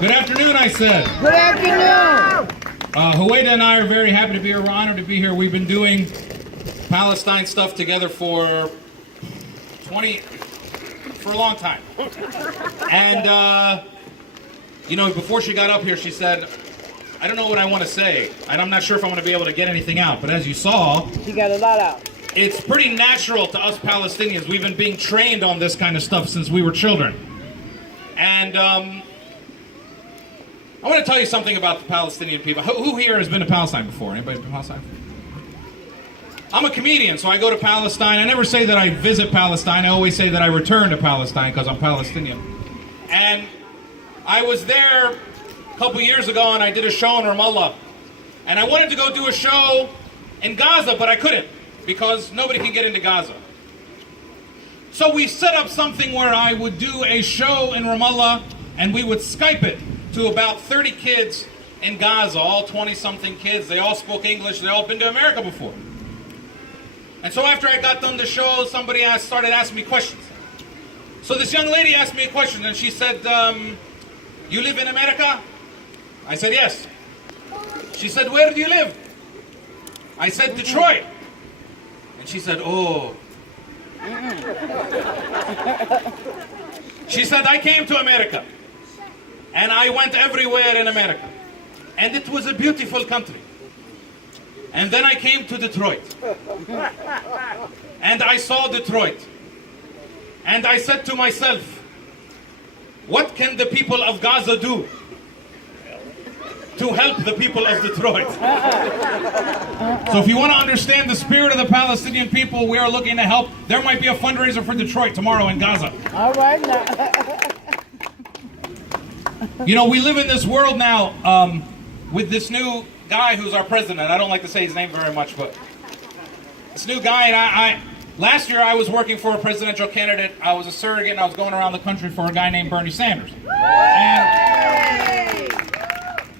Good afternoon, I said. Good afternoon. Huwaida and I are very happy to be here. We're honored to be here. We've been doing Palestine stuff together for a long time. And, before she got up here, she said, I don't know what I want to say, and I'm not sure if I'm going to be able to get anything out. But as you saw, She got a lot out. it's pretty natural to us Palestinians. We've been being trained on this kind of stuff since we were children. And I want to tell you something about the Palestinian people. Who here has been to Palestine before? Anybody been to Palestine? I'm a comedian, so I go to Palestine. I never say that I visit Palestine. I always say that I return to Palestine because I'm Palestinian. And I was there a couple years ago, and I did a show in Ramallah. And I wanted to go do a show in Gaza, but I couldn't because nobody can get into Gaza. So we set up something where I would do a show in Ramallah, and we would Skype it to about 30 kids in Gaza, all 20-something kids. They all spoke English. They all been to America before. And so after I got done the show, somebody started asking me questions. So this young lady asked me a question, and she said, you live in America? I said, yes. She said, where do you live? I said, Detroit. And she said, oh. She said, I came to America. And I went everywhere in America. And it was a beautiful country. And then I came to Detroit. And I saw Detroit. And I said to myself, what can the people of Gaza do to help the people of Detroit? So if you want to understand the spirit of the Palestinian people, we are looking to help. There might be a fundraiser for Detroit tomorrow in Gaza. All right now. We live in this world now with this new guy who's our president. I don't like to say his name very much, but this new guy, and last year I was working for a presidential candidate. I was a surrogate, and I was going around the country for a guy named Bernie Sanders.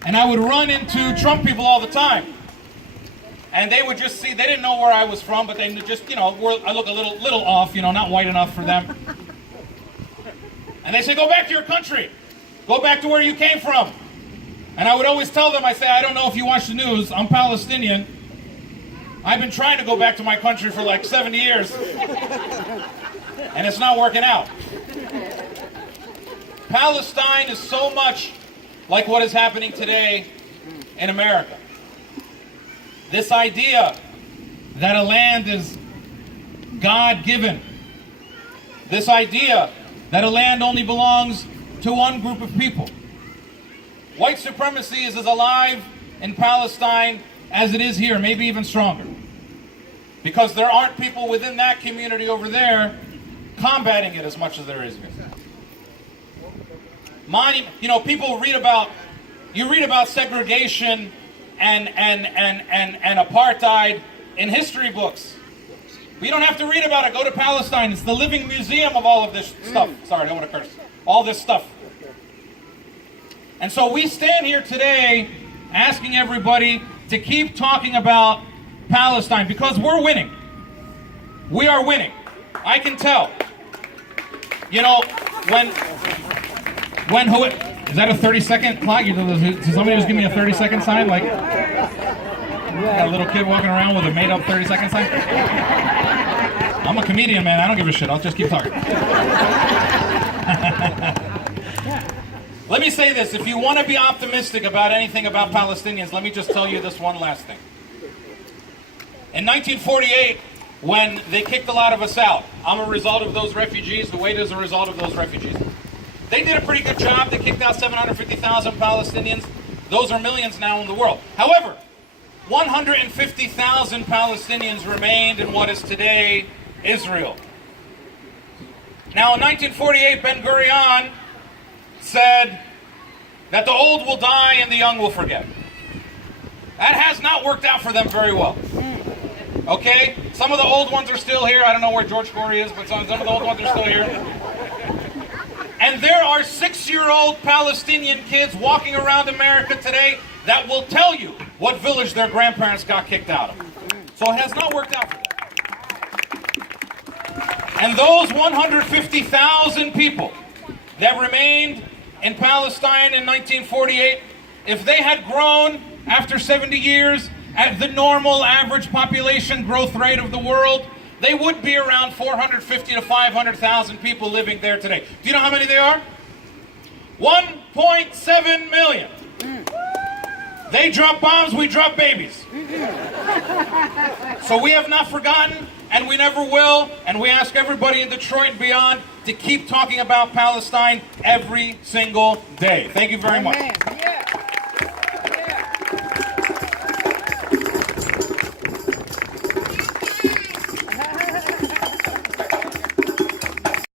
And I would run into Trump people all the time. And they would just see, they didn't know where I was from, but they just, I look a little off, not white enough for them. And they say, go back to your country. Go back to where you came from. And I would always tell them, I say, I don't know if you watch the news, I'm Palestinian. I've been trying to go back to my country for like 70 years. And it's not working out. Palestine is so much like what is happening today in America. This idea that a land is God-given. This idea that a land only belongs to one group of people. White supremacy is as alive in Palestine as it is here, maybe even stronger. Because there aren't people within that community over there combating it as much as there is here. People read about segregation and apartheid in history books. But you don't have to read about it. Go to Palestine. It's the living museum of all of this stuff. Sorry, I don't want to curse. All this stuff. And so we stand here today asking everybody to keep talking about Palestine because we're winning. We are winning. I can tell. Is that a 30-second clock? Does somebody just give me a 30-second sign? Like, got a little kid walking around with a made-up 30-second sign? I'm a comedian, man. I don't give a shit. I'll just keep talking. Let me say this. If you want to be optimistic about anything about Palestinians, let me just tell you this one last thing. In 1948, when they kicked a lot of us out, I'm a result of those refugees. The Huwaida is a result of those refugees. They did a pretty good job. They kicked out 750,000 Palestinians. Those are millions now in the world. However, 150,000 Palestinians remained in what is today Israel. Now, in 1948, Ben-Gurion said that the old will die and the young will forget. That has not worked out for them very well. Okay? Some of the old ones are still here. I don't know where George Corey is, but some of the old ones are still here. And there are 6-year-old Palestinian kids walking around America today that will tell you what village their grandparents got kicked out of. So it has not worked out for them. And those 150,000 people that remained in Palestine in 1948, if they had grown after 70 years at the normal average population growth rate of the world, they would be around 450 to 500,000 people living there today. Do you know how many they are? 1.7 million. They drop bombs, we drop babies. So we have not forgotten, and we never will, and we ask everybody in Detroit and beyond to keep talking about Palestine every single day. Thank you very much. Yeah.